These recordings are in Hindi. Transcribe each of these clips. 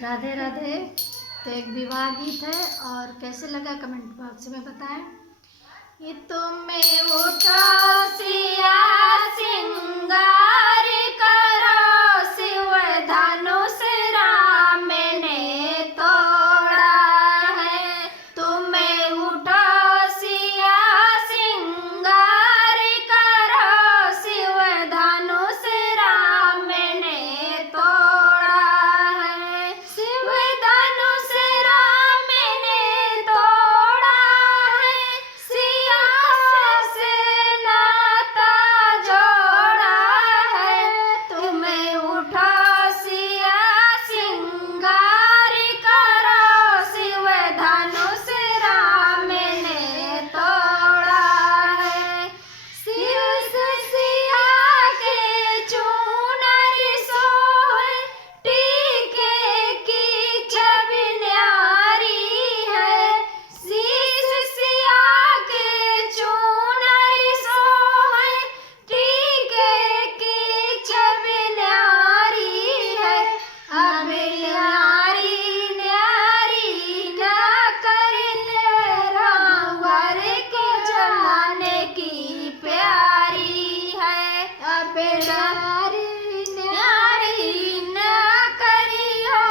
राधे राधे। तो एक विवाह गीत है और कैसे लगा कमेंट बॉक्स में बताएं। ये तुम्हें उठो सिया सिंगार करो, शिव धनुष राम ने तोड़ा है। तुम्हें उठो सिया सिंगार करो, शिव धनुष राम ने तोड़ा है। शिव धनुष राम ने तोड़ा है, सिया से नाता जोड़ा है। तुम्हें उठो सिया सिंगार करो, शिव धनुष राम ने तोड़ा है। शिव सिया के चूनर सोए, टीके की छवि न्यारी है। शीश सिया के चूनर सोए, टीके की छवि न्यारी है। अब न्यारी न्यारी ना करने रावर के जमाने की प्यारी है। अब न्यारी न्यारी ना करियो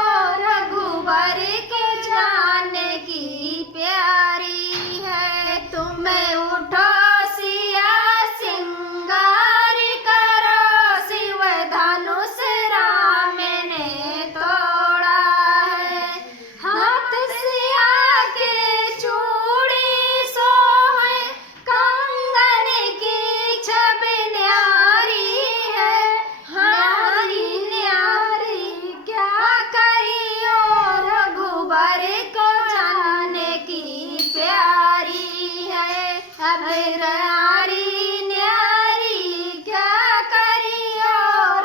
रघुवर के जाने की प्यारी है। तुम्हें उठो सिया सिंगार करो, शिव धनुष राम ने तोड़ा है। हाथ सिया के चूड़ी सोए, कंगन की छवि न्यारी है। न्यारी न्यारी क्या करियो रघुबर को जाने की प्यारी है। अब न्यारी न्यारी क्या करियो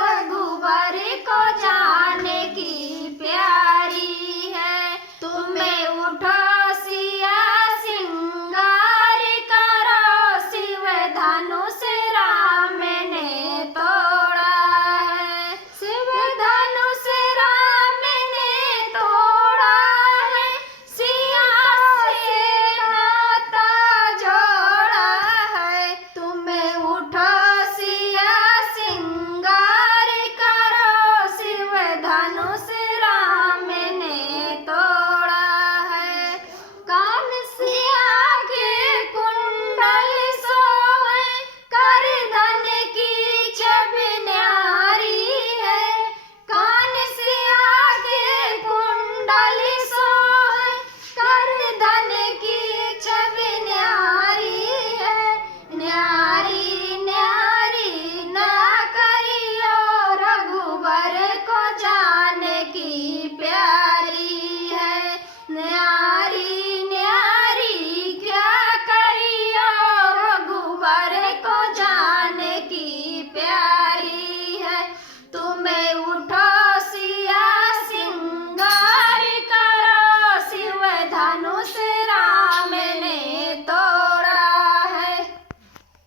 रघुबर को जाने की प्यारी है। तुम्हें उठो सिया सिंगार करो, शिव धनुष राम ने तोड़ा है। शिव धनुष राम ने तोड़ा है, सिया से नाता जोड़ा है। तुम्हें उठो सिया सिंगार करो, शिव धनुष